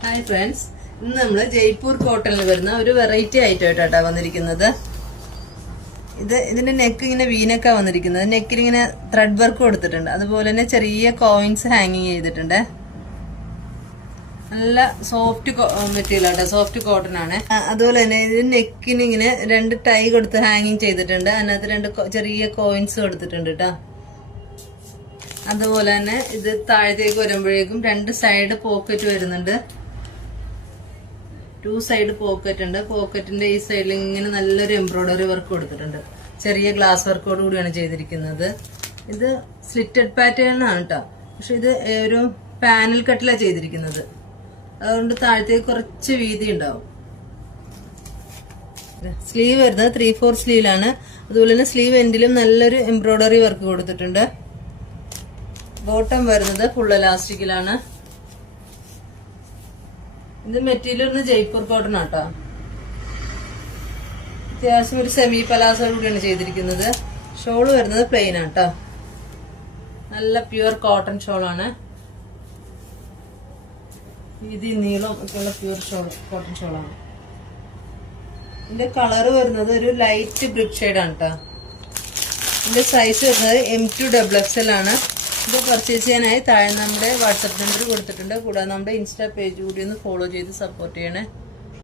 Hi friends, ഇന്ന് നമ്മൾ ജയ്പൂർ കോട്ടണിൽ വരുന്ന ഒരു വെറൈറ്റി ഐറ്റമായിട്ടാണ് വന്നിരിക്കുന്നത്. ഇതിന്റെ നെക്ക് ഇങ്ങനെ വീനൊക്കെ വന്നിരിക്കുന്നത്. നെക്കിൽ ഇങ്ങനെ ത്രെഡ് വർക്ക് കൊടുത്തിട്ടുണ്ട്. അതുപോലെ തന്നെ ചെറിയ കോയിൻസ് ഹാങ്ങിങ് ചെയ്തിട്ടുണ്ട്. നല്ല സോഫ്റ്റ് മെറ്റീരിയൽ ആട്ടോ, സോഫ്റ്റ് കോട്ടൺ ആണ്. അതുപോലെ തന്നെ ഇത് നെക്കിന് ഇങ്ങനെ 2 ടൈ കൊടുത്ത് ഹാങ്ങിങ് ചെയ്തിട്ടുണ്ട്. അതിനകത്ത് 2 ചെറിയ കോയിൻസ് കൊടുത്തിട്ടുണ്ട് കേട്ടോ. അതുപോലെ തന്നെ ഇത് താഴത്തേക്ക് വരുമ്പോഴേക്കും 2 സൈഡ് പോക്കറ്റ് വരുന്നുണ്ട്. 2 സൈഡ് പോക്കറ്റ് ഉണ്ട്. പോക്കറ്റിന്റെ ഈ സൈഡിൽ ഇങ്ങനെ നല്ലൊരു എംബ്രോയിഡറി വർക്ക് കൊടുത്തിട്ടുണ്ട്. ചെറിയ ഗ്ലാസ് വർക്കോട് കൂടിയാണ് ചെയ്തിരിക്കുന്നത്. ഇത് സ്ലിറ്റഡ് പാറ്റേൺ ആണ് കേട്ടോ. പക്ഷെ ഇത് ഒരു പാനൽ കട്ടിലാണ് ചെയ്തിരിക്കുന്നത്. അതുകൊണ്ട് താഴത്തേക്ക് കുറച്ച് വീതി ഉണ്ടാവും. സ്ലീവ് വരുന്നത് 3/4 സ്ലീവിലാണ്. അതുപോലെ തന്നെ സ്ലീവ് എൻഡിലും നല്ലൊരു എംബ്രോയിഡറി വർക്ക് കൊടുത്തിട്ടുണ്ട്. ബോട്ടം വരുന്നത് ഫുൾ എലാസ്റ്റിക്കിലാണ്. ഇത് മെറ്റീരിയൽ ജയ്പൂർ കോട്ടൺ ആട്ടോ. അത്യാവശ്യം ഒരു സെമി പലാസോ കൂടിയാണ് ചെയ്തിരിക്കുന്നത്. ഷോള് വരുന്നത് പ്ലെയിൻ ആട്ടോ. നല്ല പ്യുവർ കോട്ടൺ ഷോളാണ്. വീതി നീളം ഒക്കെയുള്ള പ്യുവർ കോട്ടൺ ഷോളാണ്. ഇതിന്റെ കളർ വരുന്നത് ഒരു ലൈറ്റ് ബ്രിക്ക് ഷെയ്ഡാണ് കേട്ടോ. ഇതിന്റെ സൈസ് വരുന്നത് M2XXL ആണ്. ഇത് പർച്ചേസ് ചെയ്യാനായി താഴെ നമ്മുടെ വാട്സപ്പ് നമ്പർ കൊടുത്തിട്ടുണ്ട്. കൂടാതെ നമ്മുടെ ഇൻസ്റ്റാ പേജ് കൂടി ഒന്ന് ഫോളോ ചെയ്ത് സപ്പോർട്ട് ചെയ്യണേ.